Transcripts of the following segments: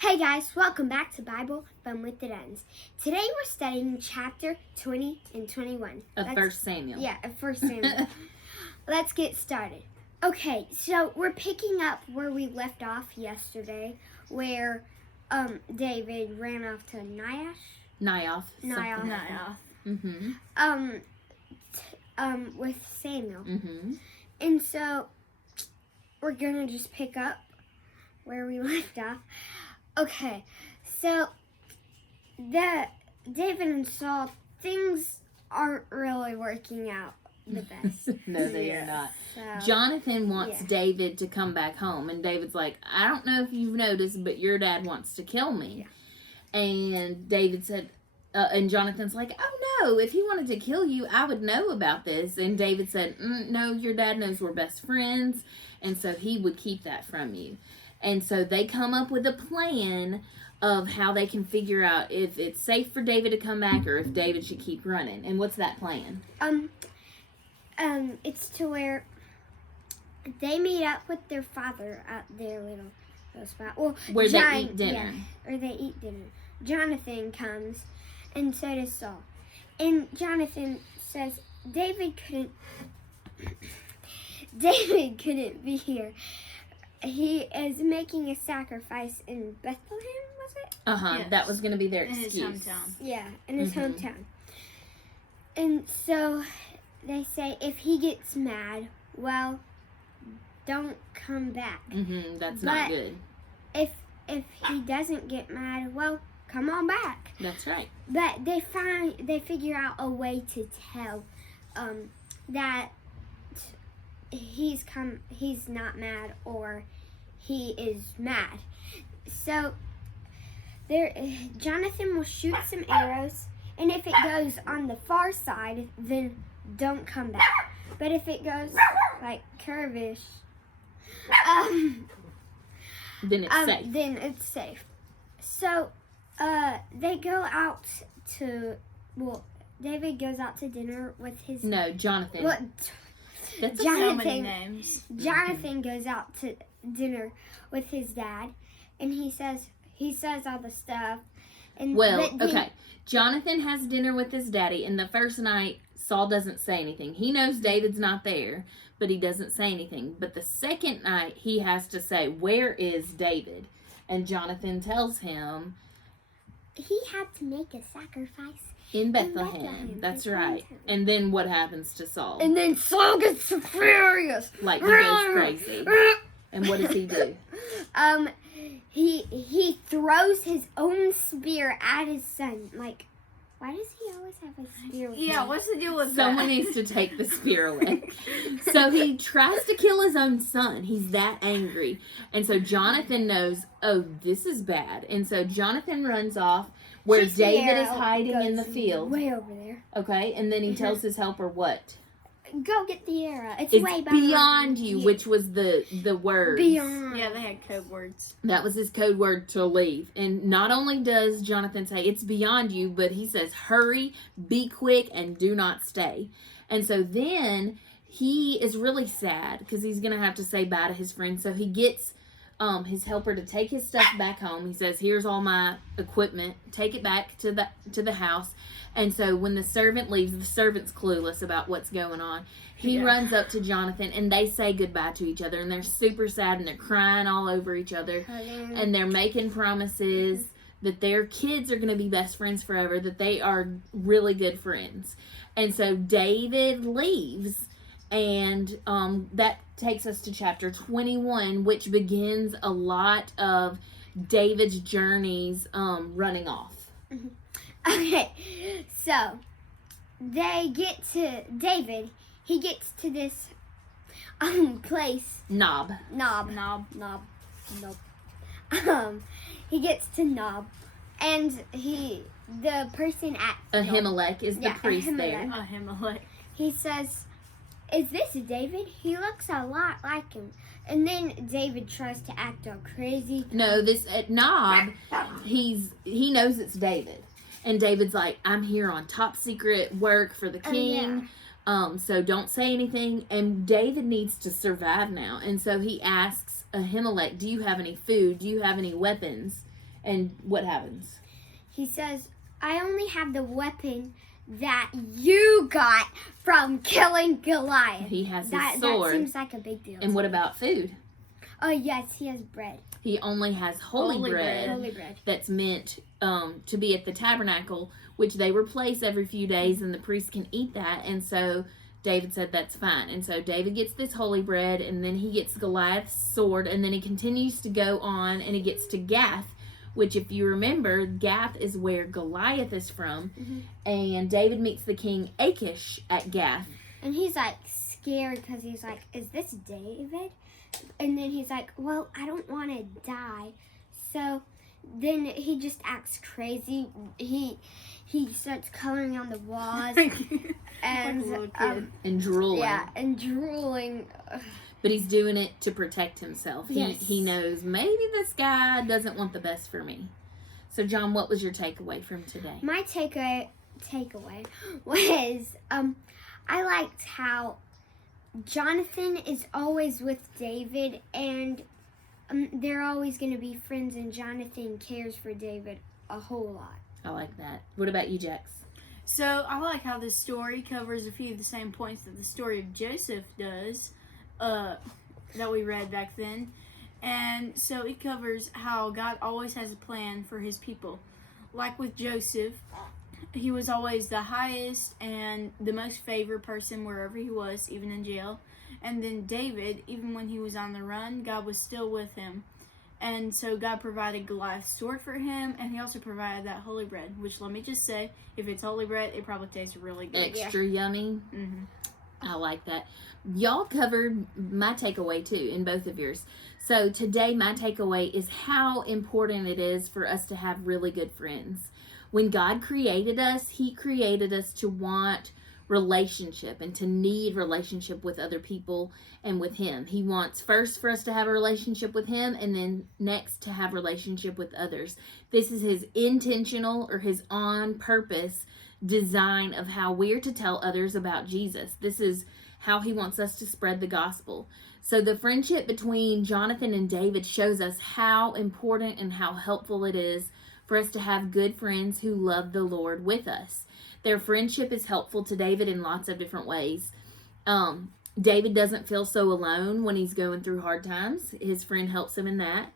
Hey guys, welcome back to Bible Fun with the Dunns. Today we're studying chapter 20 and 21. Of 1 Samuel. Yeah, of 1 Samuel. Let's get started. Okay, so we're picking up where we left off yesterday, where David ran off to Naioth. Mm-hmm. With Samuel. Mm-hmm. And so we're gonna just pick up where we left off. Okay, so David and Saul, things aren't really working out the best. No, they are not. So, Jonathan wants David to come back home, and David's like, I don't know if you've noticed, but your dad wants to kill me. Yeah. And David said, and Jonathan's like, oh no, if he wanted to kill you, I would know about this. And David said, no, your dad knows we're best friends, and so he would keep that from you. And so they come up with a plan of how they can figure out if it's safe for David to come back or if David should keep running. And what's that plan? It's to where they meet up with their father at their little spot. Well, where they eat dinner. Yeah, or they eat dinner. Jonathan comes, and so does Saul. And Jonathan says David couldn't be here. He is making a sacrifice in Bethlehem, was it? Yes. That was going to be their excuse. In his hometown. Yeah, in his hometown. And so they say if he gets mad, well, don't come back. That's not good. If he doesn't get mad, well, come on back. That's right. But they figure out a way to tell that he's not mad or he is mad. So Jonathan will shoot some arrows, and if it goes on the far side, then don't come back. But if it goes like curvish, then it's safe. Then it's safe. So they go out to David goes out to dinner with his Jonathan. What? That's Jonathan, so many names. Jonathan goes out to dinner with his dad, and he says all the stuff. And okay. Jonathan has dinner with his daddy, and the first night, Saul doesn't say anything. He knows David's not there, but he doesn't say anything. But the second night, he has to say, where is David? And Jonathan tells him, he had to make a sacrifice. In Bethlehem. That's right. And then what happens to Saul? And then Saul gets furious. Like, he goes crazy. And what does he do? He throws his own spear at his son. Like, why does he always have a spear with him? What's the deal with Someone needs to take the spear away. So he tries to kill his own son. He's that angry. And so Jonathan knows, oh, this is bad. And so Jonathan runs off where David is hiding in the field. Way over there. Okay, and then he tells his helper what? Go get the arrow. It's way beyond you, which was the word. Beyond. Yeah, they had code words. That was his code word to leave. And not only does Jonathan say, it's beyond you, but he says, hurry, be quick, and do not stay. And so then he is really sad because he's going to have to say bye to his friend. So he gets his helper to take his stuff back home. He says, here's all my equipment. Take it back to the house. And so when the servant leaves, the servant's clueless about what's going on. He runs up to Jonathan, and they say goodbye to each other. And they're super sad, and they're crying all over each other. And they're making promises that their kids are going to be best friends forever, that they are really good friends. And so David leaves, and that takes us to chapter 21, which begins a lot of David's journeys running off. Okay, so they get to David. He gets to this place. Nob. He gets to Nob, and the person at Ahimelech is the priest there. Ahimelech. He says, "Is this David? He looks a lot like him." And then David tries to act all crazy. No, this at Nob, he knows it's David. And David's like, I'm here on top secret work for the king. So don't say anything. And David needs to survive now. And so he asks Ahimelech, do you have any food? Do you have any weapons? And what happens? He says, I only have the weapon that you got from killing Goliath. He has his That sword. seems like a big deal. And what about food? Oh, yes, he has bread. He only has holy bread. Holy bread. That's meant to be at the tabernacle, which they replace every few days, and the priest can eat that. And so David said that's fine. And so David gets this holy bread, and then he gets Goliath's sword, and then he continues to go on, and he gets to Gath, which, if you remember, Gath is where Goliath is from. And David meets the king Achish at Gath. And he's like scared because he's like, is this David? And then he's like, well, I don't want to die. So then he just acts crazy. He starts coloring on the walls and Like a little kid. And drooling. yeah, and drooling. But he's doing it to protect himself. Yes. He knows maybe this guy doesn't want the best for me. So, John, what was your takeaway from today? My takeaway was I liked how Jonathan is always with David, and they're always going to be friends, and Jonathan cares for David a whole lot. I like that. What about you, Jax? So I like how this story covers a few of the same points that the story of Joseph does, that we read back then. And so it covers how God always has a plan for his people. Like with Joseph, he was always the highest and the most favored person wherever he was, even in jail. And then David, even when he was on the run, God was still with him. And so God provided Goliath's sword for him, and he also provided that holy bread, which, let me just say, if it's holy bread, it probably tastes really good. Extra yummy. Mm-hmm. I like that. Y'all covered my takeaway too in both of yours. So today my takeaway is how important it is for us to have really good friends. When God created us, he created us to want relationship and to need relationship with other people and with him. He wants first for us to have a relationship with him, and then next to have relationship with others. This is his intentional or his on purpose design of how we're to tell others about Jesus. This is how he wants us to spread the gospel. So the friendship between Jonathan and David shows us how important and how helpful it is for us to have good friends who love the Lord with us. Their friendship is helpful to David in lots of different ways. David doesn't feel so alone when he's going through hard times. His friend helps him in that.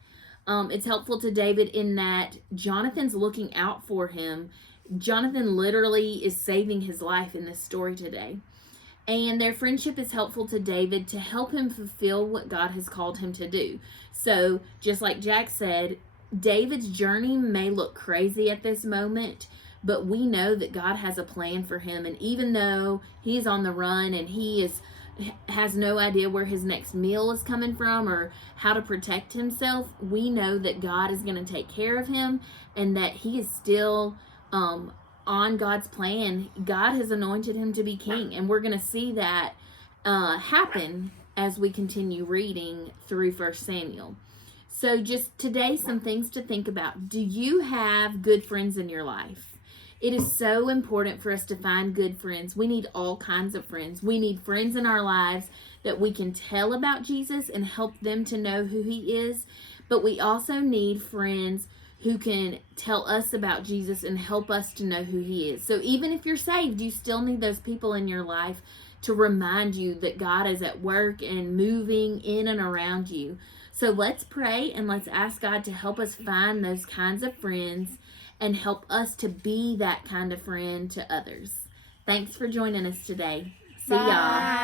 It's helpful to David in that Jonathan's looking out for him. Jonathan literally is saving his life in this story today. And their friendship is helpful to David to help him fulfill what God has called him to do. So, just like Jack said, David's journey may look crazy at this moment, but we know that God has a plan for him. And even though he's on the run and he has no idea where his next meal is coming from or how to protect himself, we know that God is going to take care of him and that he is still on God's plan. God has anointed him to be king, and we're going to see that happen as we continue reading through 1 Samuel. So just today, some things to think about. Do you have good friends in your life? It is so important for us to find good friends. We need all kinds of friends. We need friends in our lives that we can tell about Jesus and help them to know who he is. But we also need friends who can tell us about Jesus and help us to know who he is. So even if you're saved, you still need those people in your life to remind you that God is at work and moving in and around you. So let's pray and let's ask God to help us find those kinds of friends and help us to be that kind of friend to others. Thanks for joining us today. See y'all.